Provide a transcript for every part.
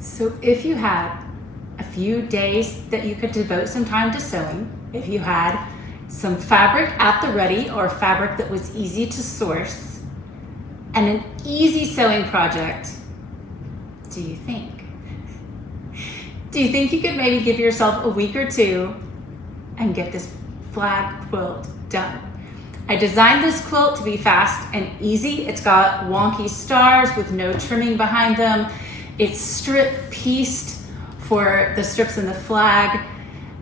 So if you had a few days that you could devote some time to sewing, if you had some fabric at the ready or fabric that was easy to source, and an easy sewing project, do you think you could maybe give yourself a week or two and get this flag quilt done? I designed this quilt to be fast and easy. It's got wonky stars with no trimming behind them. It's strip pieced for the strips and the flag.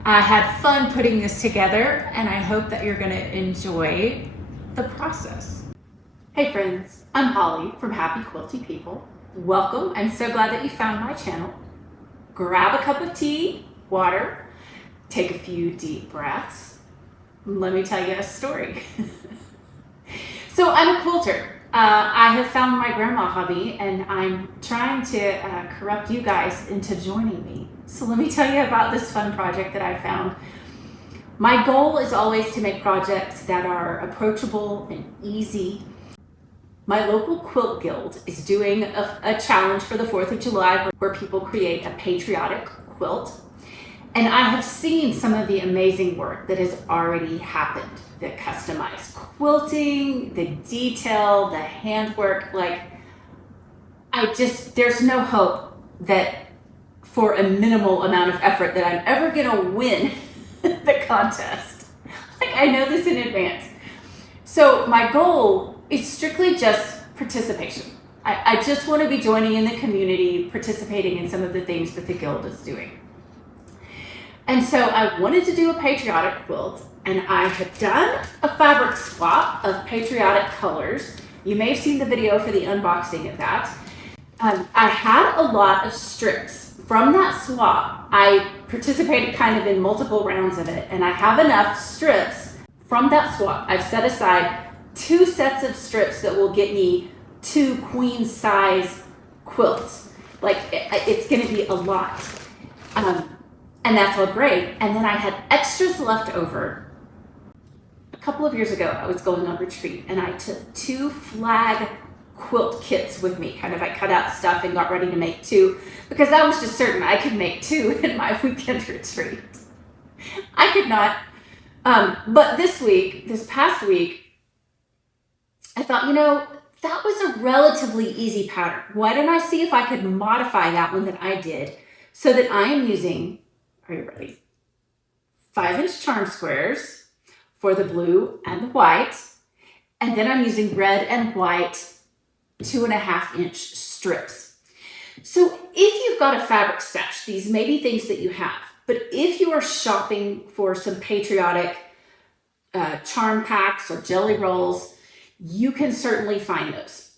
I had fun putting this together, and I hope that you're gonna enjoy the process. Hey friends, I'm Holly from Happy Quilty People. Welcome. I'm so glad that you found my channel. Grab a cup of tea, water, take a few deep breaths. Let me tell you a story. So I'm a quilter. I have found my grandma hobby, and I'm trying to corrupt you guys into joining me. So let me tell you about this fun project that I found. My goal is always to make projects that are approachable and easy. My local quilt guild is doing a challenge for the 4th of July where people create a patriotic quilt. And I have seen some of the amazing work that has already happened. The customized quilting, the detail, the handwork. There's no hope that for a minimal amount of effort that I'm ever gonna win the contest. I know this in advance. So my goal is strictly just participation. I just want to be joining in the community, participating in some of the things that the guild is doing. And so I wanted to do a patriotic quilt, and I had done a fabric swap of patriotic colors. You may have seen the video for the unboxing of that. I had a lot of strips from that swap. I participated kind of in multiple rounds of it, and I have enough strips from that swap. I've set aside 2 sets of strips that will get me 2 queen size quilts. It's gonna be a lot. And that's all great. And then I had extras left over. A couple of years ago, I was going on retreat, and I took 2 flag quilt kits with me. I cut out stuff and got ready to make 2 because I was just certain I could make 2 in my weekend retreat. I could not. But this past week, I thought, that was a relatively easy pattern. Why don't I see if I could modify that one that I did so that I am using, are you ready? 5-inch charm squares for the blue and the white. And then I'm using red and white 2.5-inch strips. So if you've got a fabric stash, these may be things that you have, but if you are shopping for some patriotic charm packs or jelly rolls, you can certainly find those.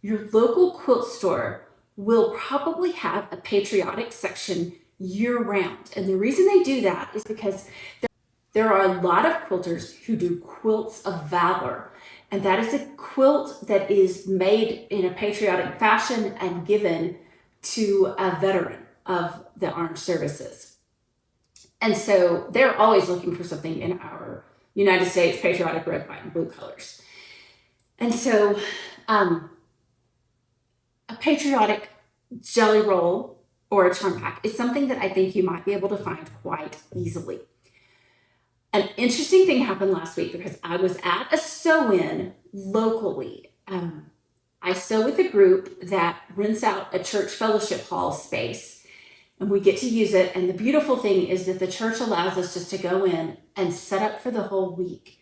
Your local quilt store will probably have a patriotic section year-round. And the reason they do that is because there are a lot of quilters who do quilts of valor. And that is a quilt that is made in a patriotic fashion and given to a veteran of the armed services. And so they're always looking for something in our United States patriotic red, white, and blue colors. And so a patriotic jelly roll or a charm pack is something that I think you might be able to find quite easily. An interesting thing happened last week because I was at a sew-in locally. I sew with a group that rents out a church fellowship hall space, and we get to use it. And the beautiful thing is that the church allows us just to go in and set up for the whole week.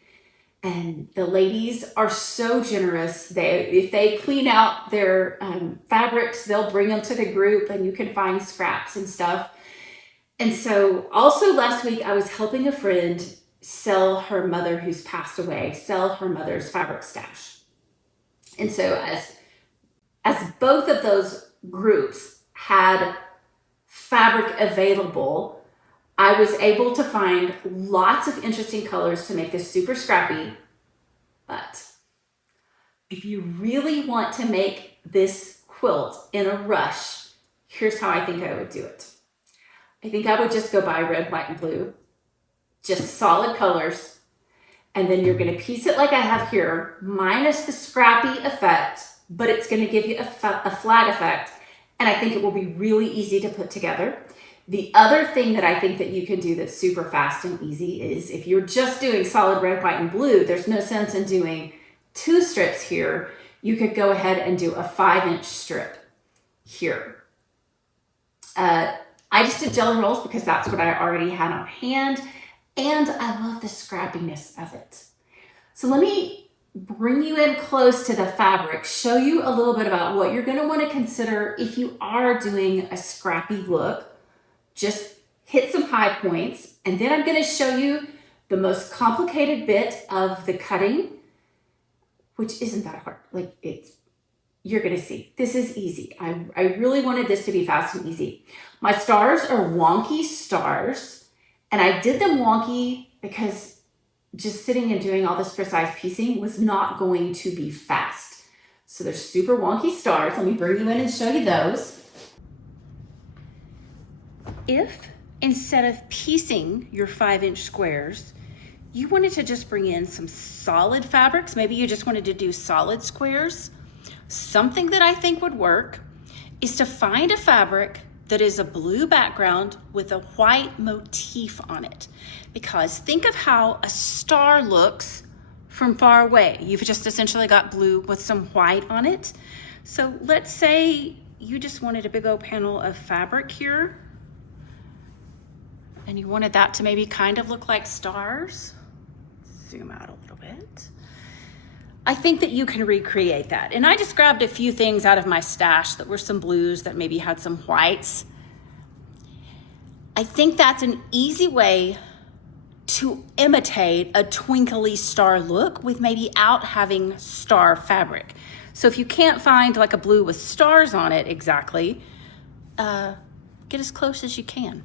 And the ladies are so generous. If they clean out their fabrics, they'll bring them to the group, and you can find scraps and stuff. And so also last week, I was helping a friend sell her mother who's passed away, sell her mother's fabric stash. And so as both of those groups had fabric available, I was able to find lots of interesting colors to make this super scrappy. But if you really want to make this quilt in a rush, here's how I think I would do it. I think I would just go buy red, white, and blue, just solid colors. And then you're going to piece it like I have here, minus the scrappy effect, but it's going to give you a flag effect. and I think it will be really easy to put together. The other thing that I think that you can do that's super fast and easy is if you're just doing solid red, white, and blue, there's no sense in doing 2 strips here. You could go ahead and do a 5-inch strip here. I just did jelly rolls because that's what I already had on hand, and I love the scrappiness of it. So let me bring you in close to the fabric, show you a little bit about what you're going to want to consider if you are doing a scrappy look. Just hit some high points, and then I'm going to show you the most complicated bit of the cutting, which isn't that hard. Like, you're going to see. This is easy. I really wanted this to be fast and easy. My stars are wonky stars, and I did them wonky because just sitting and doing all this precise piecing was not going to be fast. So they're super wonky stars. Let me bring you in and show you those. If instead of piecing your 5-inch squares, you wanted to just bring in some solid fabrics, maybe you just wanted to do solid squares, something that I think would work is to find a fabric that is a blue background with a white motif on it. Because think of how a star looks from far away. You've just essentially got blue with some white on it. So let's say you just wanted a big old panel of fabric here, and you wanted that to maybe kind of look like stars. Zoom out a little bit. I think that you can recreate that. And I just grabbed a few things out of my stash that were some blues that maybe had some whites. I think that's an easy way to imitate a twinkly star look with maybe out having star fabric. So if you can't find like a blue with stars on it exactly, get as close as you can.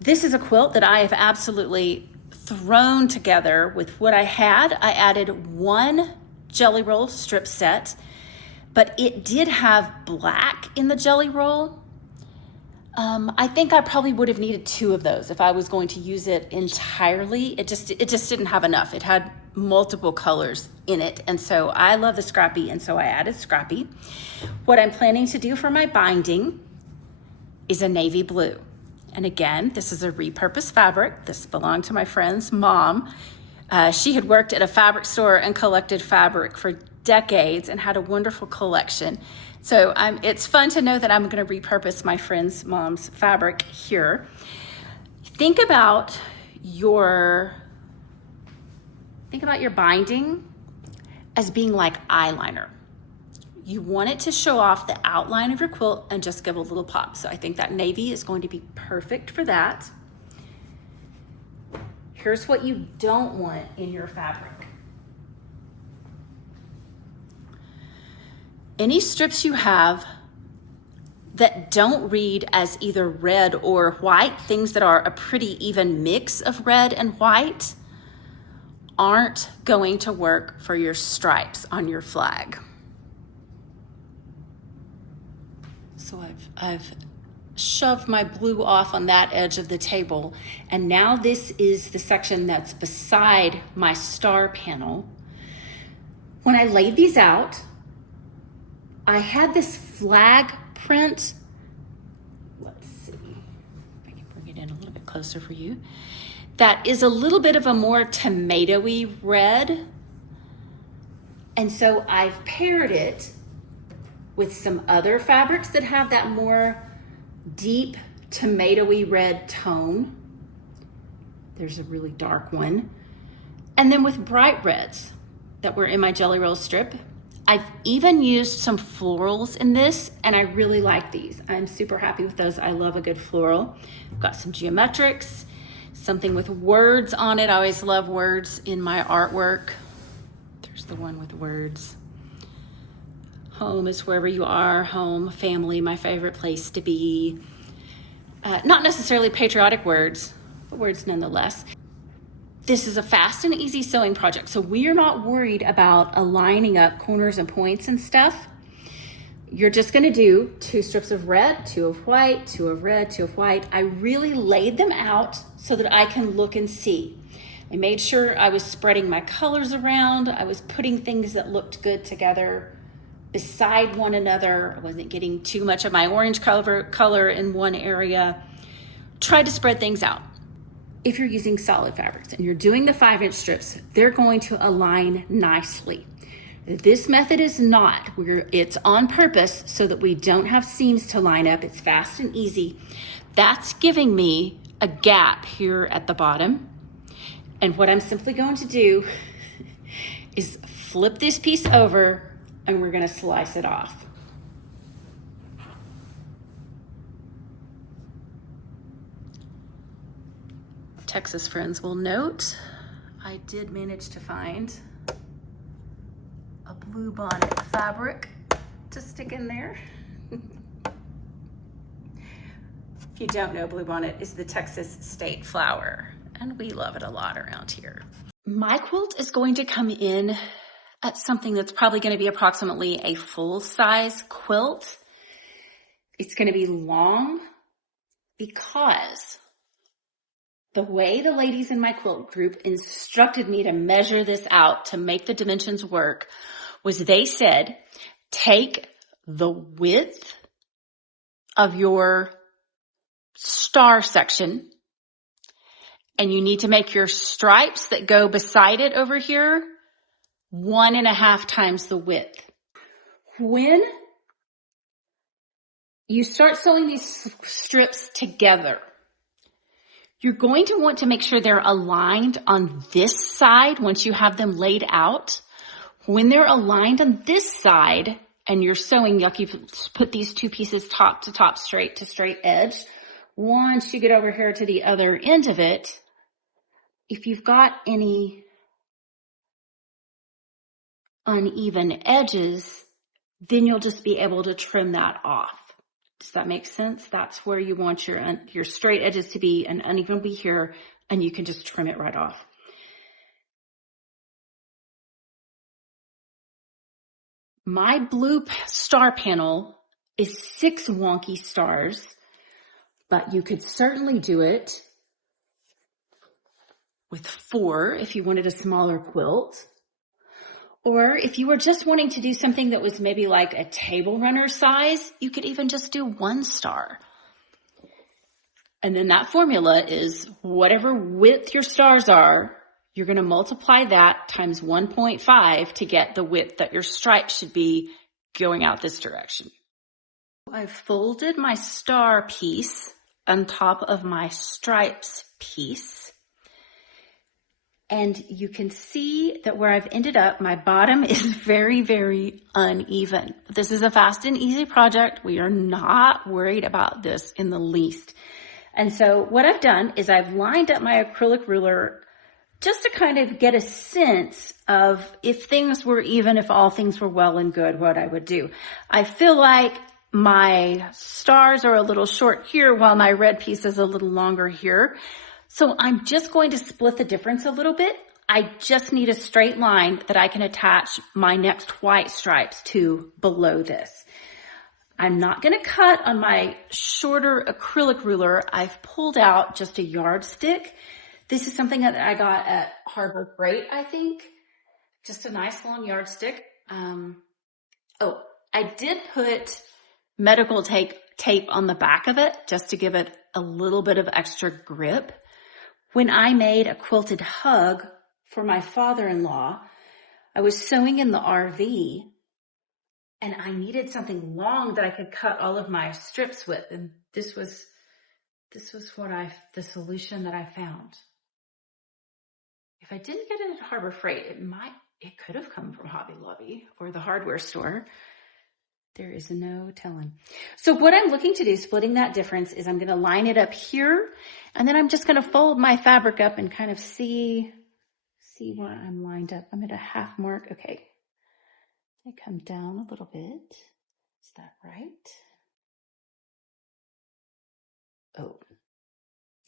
This is a quilt that I have absolutely thrown together with what I had. I added 1 jelly roll strip set, but it did have black in the jelly roll. I think I probably would have needed 2 of those if I was going to use it entirely. It just didn't have enough. It had multiple colors in it. And so I love the scrappy, and so I added scrappy. What I'm planning to do for my binding is a navy blue. And again, this is a repurposed fabric. This belonged to my friend's mom. She had worked at a fabric store and collected fabric for decades and had a wonderful collection. So it's fun to know that I'm going to repurpose my friend's mom's fabric here. Think about your binding as being like eyeliner. You want it to show off the outline of your quilt and just give a little pop. So I think that navy is going to be perfect for that. Here's what you don't want in your fabric. Any strips you have that don't read as either red or white, things that are a pretty even mix of red and white, aren't going to work for your stripes on your flag. So I've shoved my blue off on that edge of the table, and now this is the section that's beside my star panel. When I laid these out, I had this flag print. Let's see if I can bring it in a little bit closer for you. That is a little bit of a more tomatoey red. And so I've paired it with some other fabrics that have that more deep tomatoey red tone. There's a really dark one. And then with bright reds that were in my jelly roll strip. I've even used some florals in this, and I really like these. I'm super happy with those. I love a good floral. I've got some geometrics, something with words on it. I always love words in my artwork. There's the one with words. Home is wherever you are. Home, family, my favorite place to be. Not necessarily patriotic words, but words nonetheless. This is a fast and easy sewing project, so we are not worried about aligning up corners and points and stuff. You're just gonna do 2 strips of red, 2 of white, 2 of red, 2 of white. I really laid them out so that I can look and see. I made sure I was spreading my colors around. I was putting things that looked good together. beside one another. I wasn't getting too much of my orange color in one area. Try to spread things out. If you're using solid fabrics and you're doing the 5-inch strips, they're going to align nicely. This method is not. It's on purpose so that we don't have seams to line up. It's fast and easy. That's giving me a gap here at the bottom. And what I'm simply going to do is flip this piece over and we're going to slice it off. Texas friends will note I did manage to find a blue bonnet fabric to stick in there. If you don't know, blue bonnet is the Texas state flower, and we love it a lot around here. My quilt is going to come in at something that's probably going to be approximately a full-size quilt. It's going to be long because the way the ladies in my quilt group instructed me to measure this out to make the dimensions work was they said, take the width of your star section and you need to make your stripes that go beside it over here 1.5 times the width. When you start sewing these strips together, you're going to want to make sure they're aligned on this side once you have them laid out. When they're aligned on this side and you're sewing, you put these two pieces top to top, straight to straight edge. Once you get over here to the other end of it, if you've got any uneven edges, then you'll just be able to trim that off. Does that make sense? That's where you want your straight edges to be and uneven will be here, and you can just trim it right off. My blue star panel is 6 wonky stars, but you could certainly do it with 4 if you wanted a smaller quilt. Or if you were just wanting to do something that was maybe like a table runner size, you could even just do 1 star. And then that formula is whatever width your stars are, you're going to multiply that times 1.5 to get the width that your stripes should be going out this direction. I've folded my star piece on top of my stripes piece. And you can see that where I've ended up, my bottom is very, very uneven. This is a fast and easy project. We are not worried about this in the least. And so what I've done is I've lined up my acrylic ruler just to kind of get a sense of if things were even, if all things were well and good, what I would do. I feel like my stars are a little short here while my red piece is a little longer here. So I'm just going to split the difference a little bit. I just need a straight line that I can attach my next white stripes to below this. I'm not going to cut on my shorter acrylic ruler. I've pulled out just a yardstick. This is something that I got at Harbor Freight, I think. Just a nice long yardstick. I did put medical tape on the back of it just to give it a little bit of extra grip. When I made a quilted hug for my father-in-law, I was sewing in the RV and I needed something long that I could cut all of my strips with. And this was the solution that I found. If I didn't get it at Harbor Freight, it could have come from Hobby Lobby or the hardware store. There is no telling. So what I'm looking to do, splitting that difference, is I'm going to line it up here, and then I'm just going to fold my fabric up and kind of see where I'm lined up. I'm at a half mark. Okay. I come down a little bit. Is that right? Oh,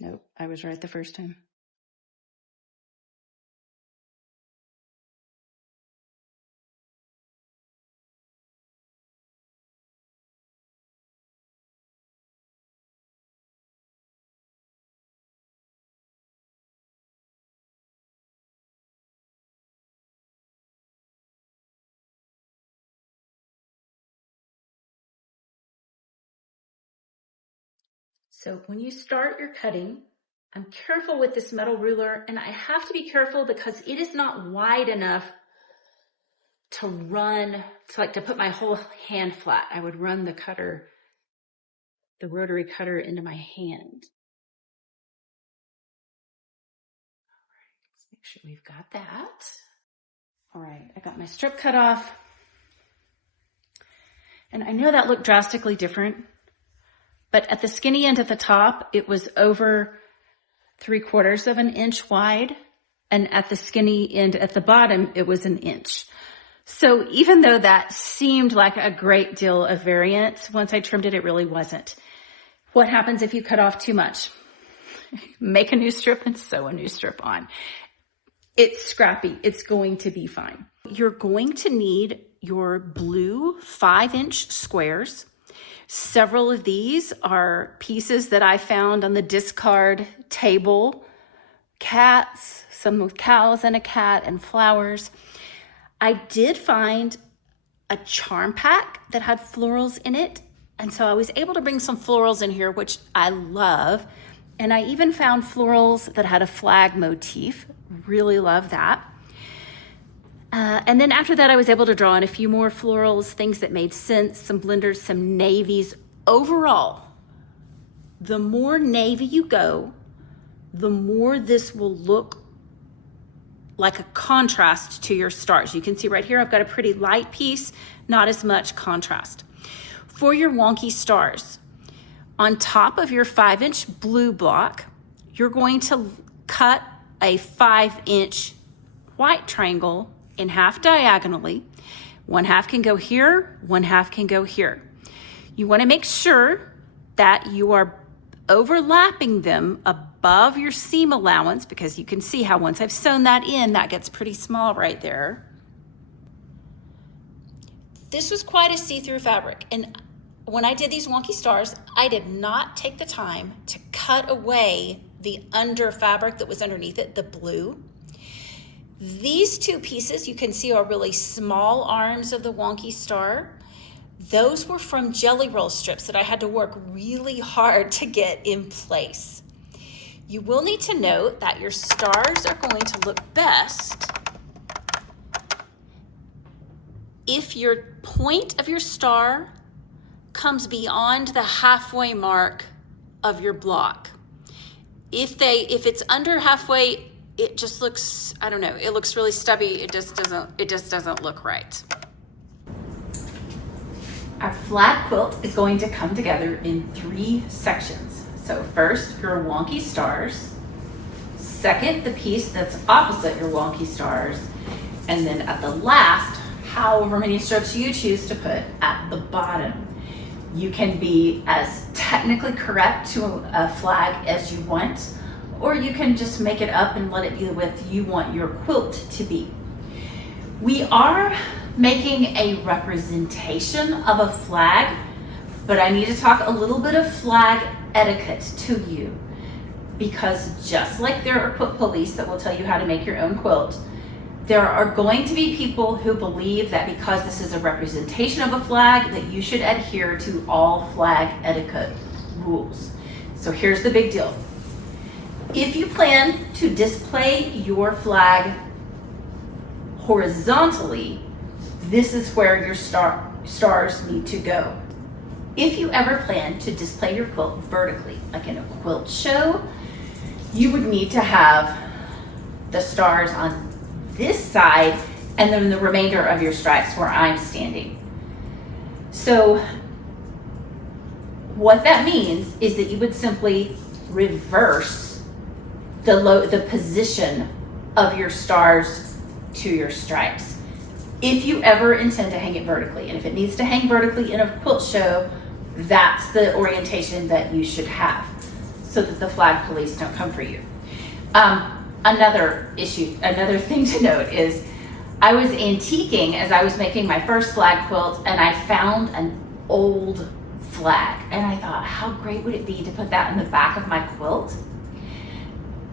nope. I was right the first time. So when you start your cutting, I'm careful with this metal ruler, and I have to be careful because it is not wide enough to put my whole hand flat. I would run the rotary cutter into my hand. All right, let's make sure we've got that. All right, I got my strip cut off. And I know that looked drastically different, but at the skinny end at the top, it was over 3/4 of an inch wide. And at the skinny end at the bottom, it was an inch. So even though that seemed like a great deal of variance, once I trimmed it, it really wasn't. What happens if you cut off too much? Make a new strip and sew a new strip on. It's scrappy. It's going to be fine. You're going to need your blue 5-inch squares. Several of these are pieces that I found on the discard table. Cats, some with cows and a cat and flowers. I did find a charm pack that had florals in it. And so I was able to bring some florals in here, which I love. And I even found florals that had a flag motif. Really love that. And then after that, I was able to draw in a few more florals, things that made sense, some blenders, some navies. Overall, the more navy you go, the more this will look like a contrast to your stars. You can see right here, I've got a pretty light piece, not as much contrast. For your wonky stars, on top of your 5-inch blue block, you're going to cut a 5-inch white triangle in half diagonally. 1/2 can go here, 1/2 can go here. You want to make sure that you are overlapping them above your seam allowance, because you can see how once I've sewn that in, that gets pretty small right there. This was quite a see-through fabric, and when I did these wonky stars, I did not take the time to cut away the under fabric that was underneath it, the blue. These two pieces you can see are really small arms of the wonky star. Those were from jelly roll strips that I had to work really hard to get in place. You will need to note that your stars are going to look best if your point of your star comes beyond the halfway mark of your block. If it's under halfway, it just looks, I don't know, it looks really stubby. It just doesn't look right. Our flag quilt is going to come together in 3 sections. So first, your wonky stars. Second, the piece that's opposite your wonky stars. And then at the last, however many strips you choose to put at the bottom. You can be as technically correct to a flag as you want, or you can just make it up and let it be the width you want your quilt to be. We are making a representation of a flag, but I need to talk a little bit of flag etiquette to you, because just like there are quilt police that will tell you how to make your own quilt, there are going to be people who believe that because this is a representation of a flag, that you should adhere to all flag etiquette rules. So here's the big deal. If you plan to display your flag horizontally, this is where your stars need to go. If you ever plan to display your quilt vertically, like in a quilt show, you would need to have the stars on this side and then the remainder of your stripes where I'm standing. So what that means is that you would simply reverse the position of your stars to your stripes if you ever intend to hang it vertically. And if it needs to hang vertically in a quilt show, that's the orientation that you should have so that the flag police don't come for you. Another thing to note is I was antiquing as I was making my first flag quilt, and I found an old flag, and I thought, how great would it be to put that in the back of my quilt?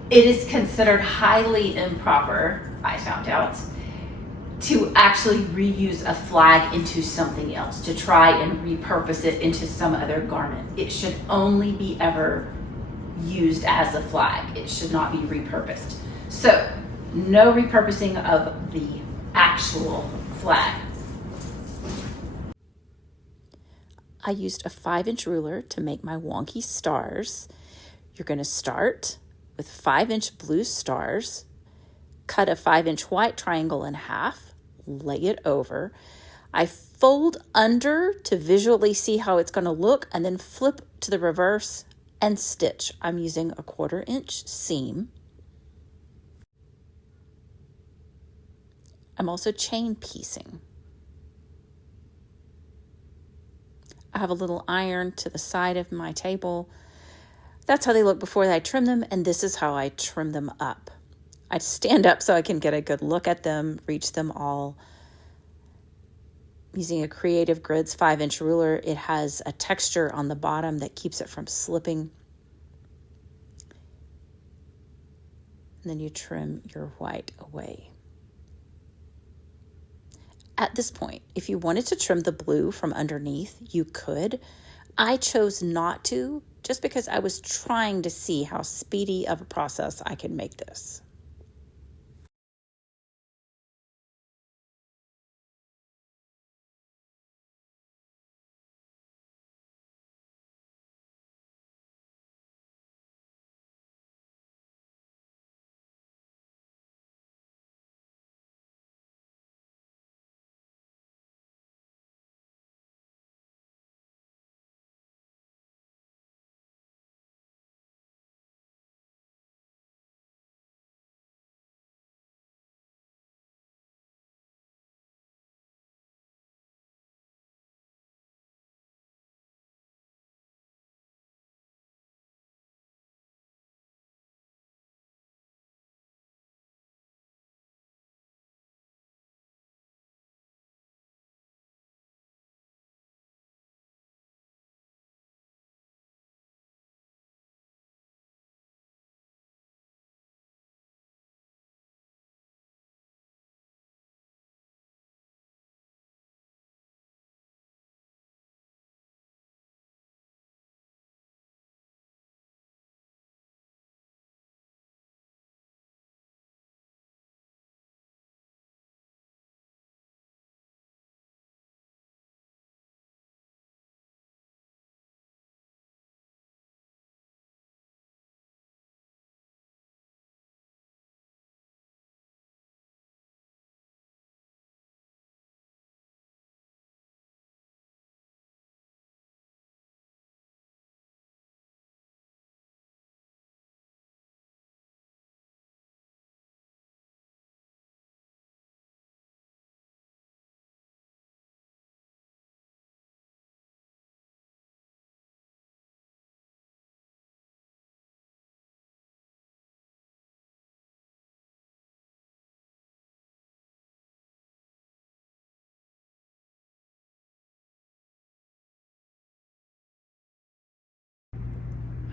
It is considered highly improper, I found out, to actually reuse a flag into something else, to try and repurpose it into some other garment. It should only be ever used as a flag. It should not be repurposed. So no repurposing of the actual flag. I used a 5-inch ruler to make my wonky stars. You're going to start with 5-inch blue stars, cut a 5-inch white triangle in half, lay it over. I fold under to visually see how it's going to look, and then flip to the reverse and stitch. I'm using a 1/4 inch seam. I'm also chain piecing. I have a little iron to the side of my table. That's how they look before I trim them, and this is how I trim them up. I stand up so I can get a good look at them, reach them all. Using a Creative Grids 5-inch ruler, it has a texture on the bottom that keeps it from slipping. And then you trim your white away. At this point, if you wanted to trim the blue from underneath, you could. I chose not to, just because I was trying to see how speedy of a process I could make this.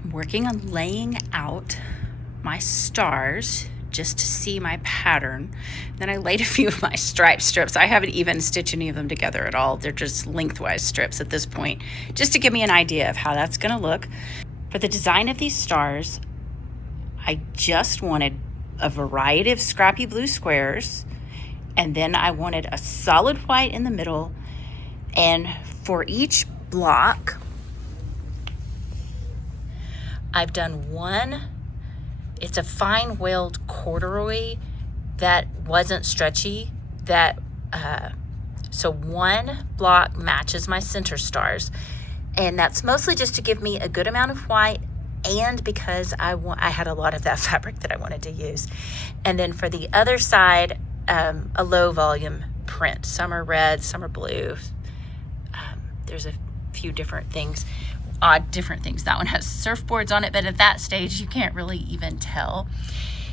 I'm working on laying out my stars just to see my pattern. Then I laid a few of my stripe strips. I haven't even stitched any of them together at all. They're just lengthwise strips at this point, just to give me an idea of how that's going to look. For the design of these stars, I just wanted a variety of scrappy blue squares, and then I wanted a solid white in the middle, and for each block, I've done one. It's a fine wailed corduroy that wasn't stretchy. So one block matches my center stars, and that's mostly just to give me a good amount of white, and because I had a lot of that fabric that I wanted to use. And then for the other side, a low volume print. Some are red, some are blue. There's a few different things. Different things. That one has surfboards on it, but at that stage you can't really even tell.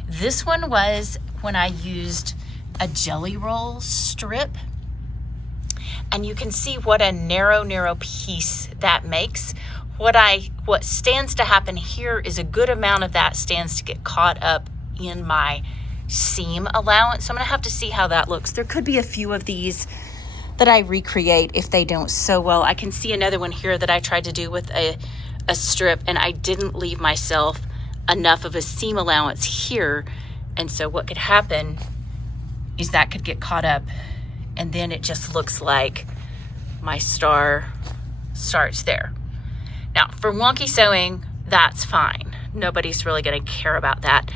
This one was when I used a jelly roll strip, and you can see what a narrow piece that makes. What stands to happen here is a good amount of that stands to get caught up in my seam allowance. So I'm gonna have to see how that looks. There could be a few of these that I recreate if they don't sew well. I can see another one here that I tried to do with a strip, and I didn't leave myself enough of a seam allowance here. And so what could happen is that could get caught up, and then it just looks like my star starts there. Now for wonky sewing, that's fine. Nobody's really gonna care about that.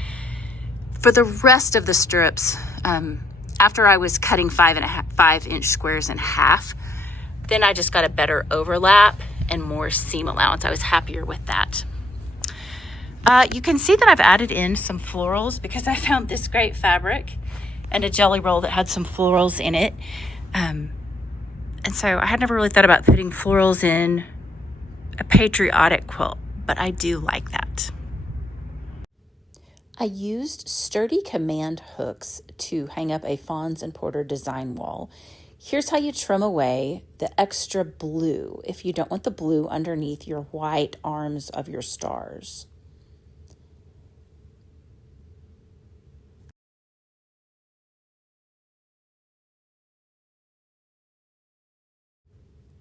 For the rest of the strips, after I was cutting 5-inch squares in half, then I just got a better overlap and more seam allowance. I was happier with that. You can see that I've added in some florals because I found this great fabric and a jelly roll that had some florals in it. And so I had never really thought about putting florals in a patriotic quilt, but I do like that. I used sturdy command hooks to hang up a Fawns and Porter design wall. Here's how you trim away the extra blue if you don't want the blue underneath your white arms of your stars.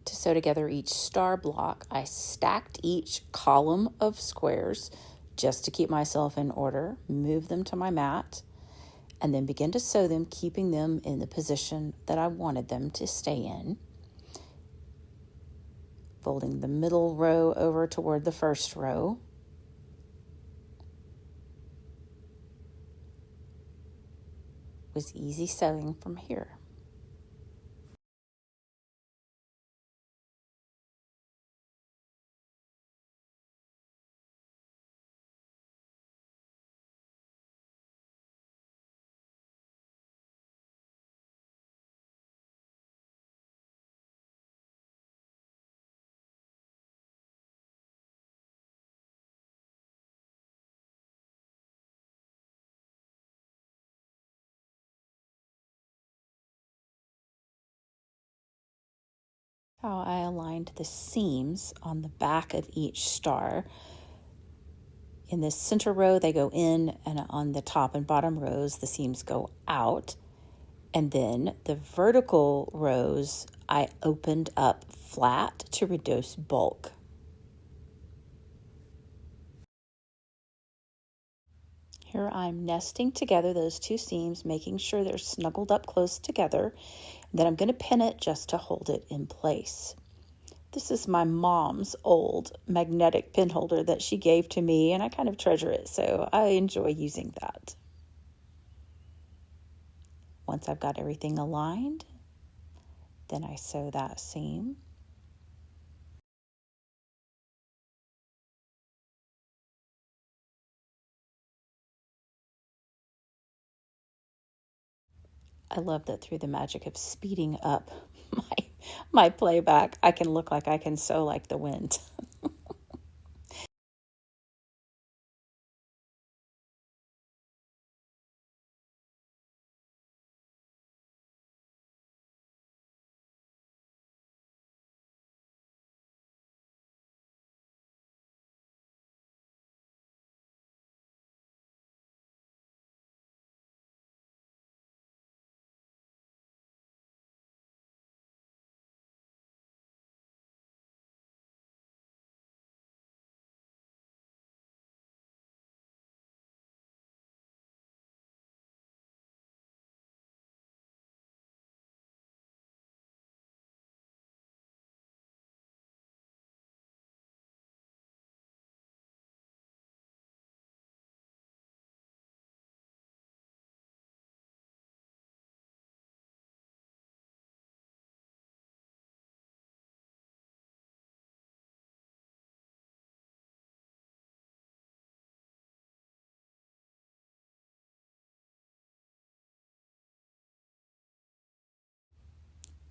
To sew together each star block, I stacked each column of squares just to keep myself in order, move them to my mat, and then begin to sew them, keeping them in the position that I wanted them to stay in. Folding the middle row over toward the first row. Was easy sewing from here. How I aligned the seams on the back of each star. In the center row, they go in, and on the top and bottom rows, the seams go out. And then the vertical rows, I opened up flat to reduce bulk. Here I'm nesting together those two seams, making sure they're snuggled up close together. Then I'm going to pin it just to hold it in place. This is my mom's old magnetic pin holder that she gave to me, and I kind of treasure it, so I enjoy using that. Once I've got everything aligned, then I sew that seam. I love that through the magic of speeding up my playback, I can look like I can sew like the wind.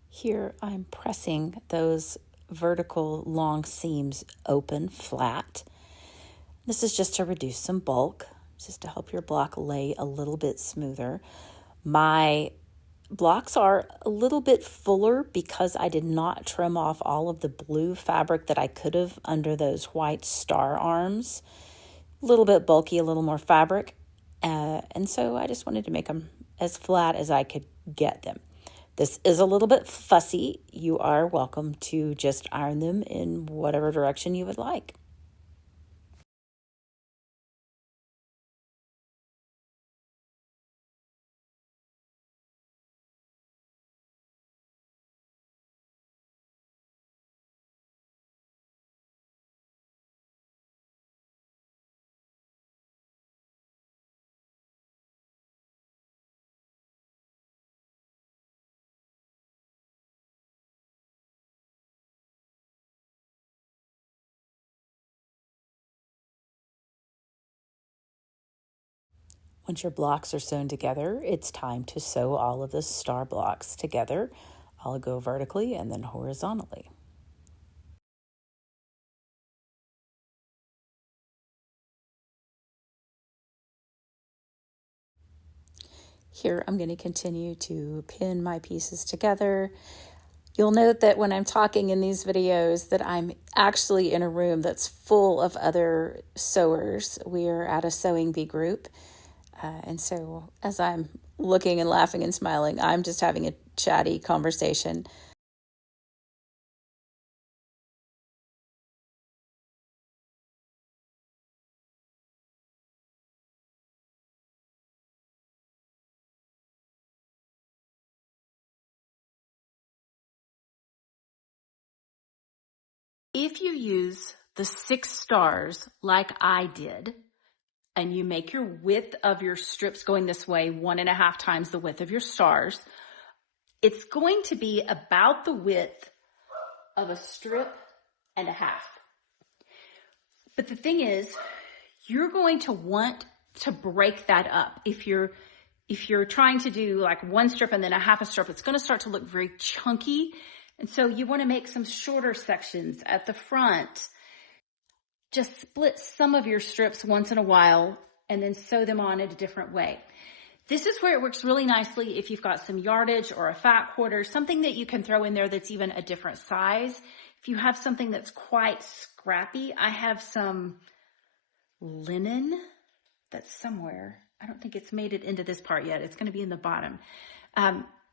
Here I'm pressing those vertical long seams open flat. This is just to reduce some bulk, just to help your block lay a little bit smoother. My blocks are a little bit fuller because I did not trim off all of the blue fabric that I could have under those white star arms. A little bit bulky, a little more fabric. And so I just wanted to make them as flat as I could get them. This is a little bit fussy. You are welcome to just iron them in whatever direction you would like. Once your blocks are sewn together, it's time to sew all of the star blocks together. I'll go vertically and then horizontally. Here, I'm going to continue to pin my pieces together. You'll note that when I'm talking in these videos that I'm actually in a room that's full of other sewers. We are at a sewing bee group. And so as I'm looking and laughing and smiling, I'm just having a chatty conversation. If you use the 6 stars like I did, and you make your width of your strips going this way 1.5 times the width of your stars, it's going to be about the width of a strip and a half. But the thing is, you're going to want to break that up. If you're trying to do like 1 strip and then a half a strip, it's going to start to look very chunky. And so you want to make some shorter sections at the front. Just split some of your strips once in a while and then sew them on in a different way. This is where it works really nicely if you've got some yardage or a fat quarter, something that you can throw in there that's even a different size. If you have something that's quite scrappy, I have some linen that's somewhere. I don't think it's made it into this part yet. It's going to be in the bottom.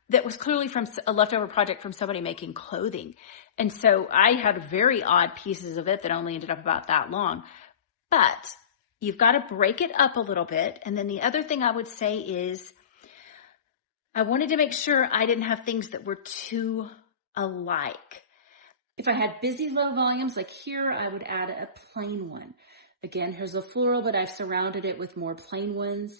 That was clearly from a leftover project from somebody making clothing. And so I had very odd pieces of it that only ended up about that long. But you've got to break it up a little bit. And then the other thing I would say is I wanted to make sure I didn't have things that were too alike. If I had busy low volumes like here, I would add a plain one. Again, here's a floral, but I've surrounded it with more plain ones.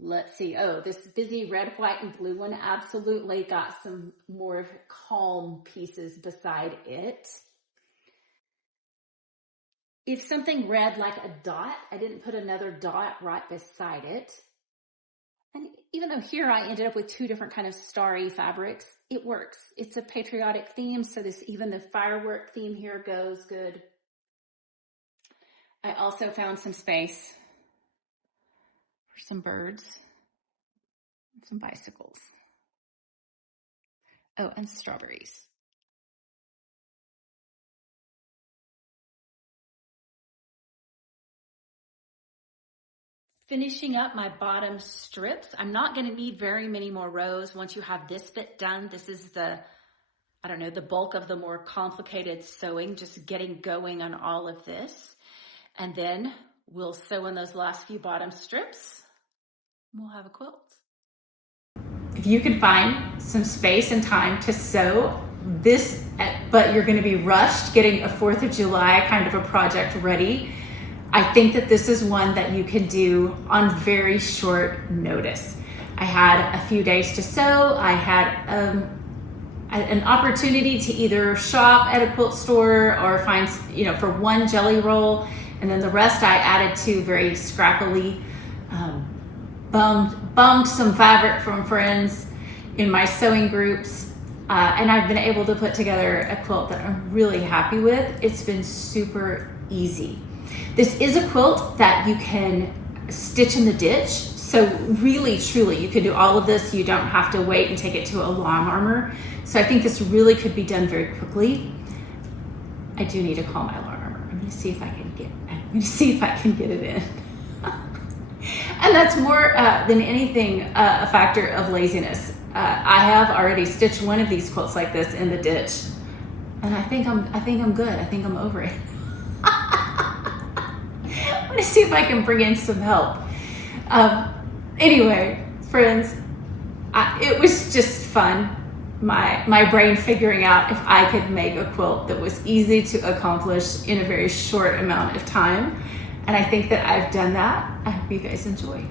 Let's see. Oh, this busy red, white, and blue one absolutely got some more calm pieces beside it. If something read like a dot, I didn't put another dot right beside it. And even though here I ended up with 2 different kind of starry fabrics, it works. It's a patriotic theme, so even the firework theme here goes good. I also found some space for some birds and some bicycles. Oh, and strawberries. Finishing up my bottom strips. I'm not going to need very many more rows once you have this bit done. This is the bulk of the more complicated sewing, just getting going on all of this. And then we'll sew in those last few bottom strips. We'll have a quilt. If you can find some space and time to sew this, but you're going to be rushed getting a 4th of July kind of a project ready, I think that this is one that you can do on very short notice. I had a few days to sew. I had an opportunity to either shop at a quilt store or find, for 1 jelly roll, and then the rest I added to very scrappily. Bummed some fabric from friends in my sewing groups, and I've been able to put together a quilt that I'm really happy with. It's been super easy. This is a quilt that you can stitch in the ditch, so really, truly, you can do all of this. You don't have to wait and take it to a long armor. So I think this really could be done very quickly. I do need to call my alarm armor. I'm I'm gonna see if I can get it in. And that's more than anything a factor of laziness. I have already stitched one of these quilts like this in the ditch, and I think I'm good. I think I'm over it. I'm gonna see if I can bring in some help. Anyway, friends, it was just fun. My brain figuring out if I could make a quilt that was easy to accomplish in a very short amount of time. And I think that I've done that. I hope you guys enjoy.